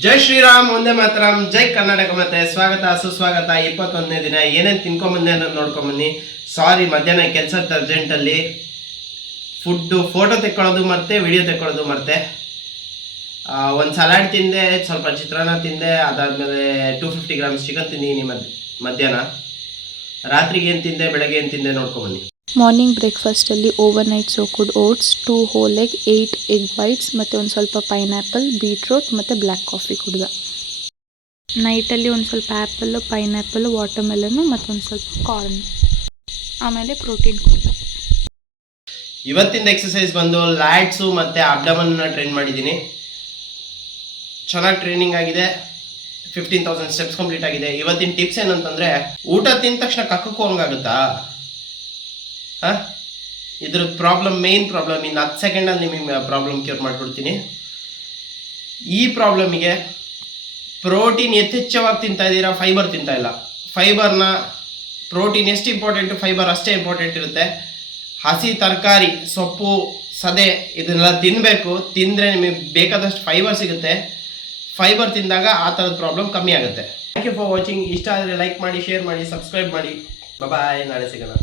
ಜೈ ಶ್ರೀರಾಮ್, ಒಂದೇ ಮಾತರಂ, ಜೈ ಕರ್ನಾಟಕ. ಮತ್ತೆ ಸ್ವಾಗತ ಸುಸ್ವಾಗತ. 21ನೇ ದಿನ ಏನೇನು ತಿನ್ಕೊಂಬಂದೆ ಅನ್ನೋದು ನೋಡ್ಕೊಂಬನ್ನಿ. ಸಾರಿ, ಮಧ್ಯಾಹ್ನ ಕೆಲಸದ ಅರ್ಜೆಂಟಲ್ಲಿ ಫೋಟೋ ತೆಕ್ಕೊಳ್ಳೋದು ಮರ್ತೆ, ವಿಡಿಯೋ ತೆಕ್ಕೊಳ್ಳೋದು ಮರ್ತೆ. ಒಂದು ಸಲಾಡ್ ತಿಂದೆ, ಸ್ವಲ್ಪ ಚಿತ್ರಾನ್ನ ತಿಂದೆ, ಅದಾದಮೇಲೆ 250 ಗ್ರಾಮ್ಸ್ ಚಿಕನ್ ತಿಂದಿದ್ದೀನಿ ಮಧ್ಯಾಹ್ನ. ರಾತ್ರಿಗೆ ಏನು ತಿಂದೆ, ಬೆಳಗ್ಗೆ ಏನು ತಿಂದೆ ನೋಡ್ಕೊಂಬನ್ನಿ. ಮಾರ್ನಿಂಗ್ ಬ್ರೇಕ್ಫಾಸ್ಟಲ್ಲಿ overnight soaked oats, 2 whole egg, 8 egg whites ಮತ್ತು ಒಂದು ಸ್ವಲ್ಪ ಪೈನಾಪಲ್, ಬೀಟ್ರೂಟ್ ಮತ್ತು ಬ್ಲ್ಯಾಕ್ ಕಾಫಿ ಕುಡಿದ. ನೈಟಲ್ಲಿ ಒಂದು ಸ್ವಲ್ಪ ಆ್ಯಪಲ್ಲು, ಪೈನಾಪಲ್ಲು, ವಾಟರ್ಮೆಲನ್ನು ಮತ್ತು ಒಂದು ಸ್ವಲ್ಪ ಕಾರ್ನ್, ಆಮೇಲೆ ಪ್ರೋಟೀನ್ ಕುಡಿದ. ಇವತ್ತಿಂದ ಎಕ್ಸಸೈಸ್ ಬಂದು ಲ್ಯಾಟ್ಸು ಮತ್ತು ಅಬ್ಡಮನ್ನ ಟ್ರೈನ್ ಮಾಡಿದ್ದೀನಿ. ಚೆನ್ನಾಗಿ ಟ್ರೈನಿಂಗ್ ಆಗಿದೆ. 15,000 ಸ್ಟೆಪ್ಸ್ ಕಂಪ್ಲೀಟ್ ಆಗಿದೆ. ಇವತ್ತಿನ ಟಿಪ್ಸ್ ಏನಂತಂದರೆ, ಊಟ ತಿಂದ ತಕ್ಷಣ ಕಕ್ಕಕ್ಕೂ ಹಂಗಾಗುತ್ತಾ? ಇದ್ರ ಮೇನ್ ಪ್ರಾಬ್ಲಮ್ ಇನ್ನು 10 ಸೆಕೆಂಡಲ್ಲಿ ನಿಮಗೆ ಪ್ರಾಬ್ಲಮ್ ಕ್ಯೂರ್ ಮಾಡಿಕೊಡ್ತೀನಿ. ಈ ಪ್ರಾಬ್ಲಮಿಗೆ ಪ್ರೋಟೀನ್ ಯಥೇಚ್ಛವಾಗಿ ತಿಂತಾ ಇದ್ದೀರಾ, ಫೈಬರ್ ತಿಂತಾ ಇಲ್ಲ. ಪ್ರೋಟೀನ್ ಎಷ್ಟು ಇಂಪಾರ್ಟೆಂಟು, ಫೈಬರ್ ಅಷ್ಟೇ ಇಂಪಾರ್ಟೆಂಟ್ ಇರುತ್ತೆ. ಹಸಿ ತರಕಾರಿ, ಸೊಪ್ಪು, ಸದೆ ಇದನ್ನೆಲ್ಲ ತಿನ್ನಬೇಕು. ತಿಂದರೆ ನಿಮಗೆ ಬೇಕಾದಷ್ಟು ಫೈಬರ್ ಸಿಗುತ್ತೆ. ಫೈಬರ್ ತಿಂದಾಗ ಆ ಥರದ ಪ್ರಾಬ್ಲಮ್ ಕಮ್ಮಿ ಆಗುತ್ತೆ. Thank you for watching. ಇಷ್ಟ ಆದರೆ ಲೈಕ್ ಮಾಡಿ, ಶೇರ್ ಮಾಡಿ, ಸಬ್ಸ್ಕ್ರೈಬ್ ಮಾಡಿ. ಬಾಯ್, ನಾಳೆ ಸಿಗೋಣ.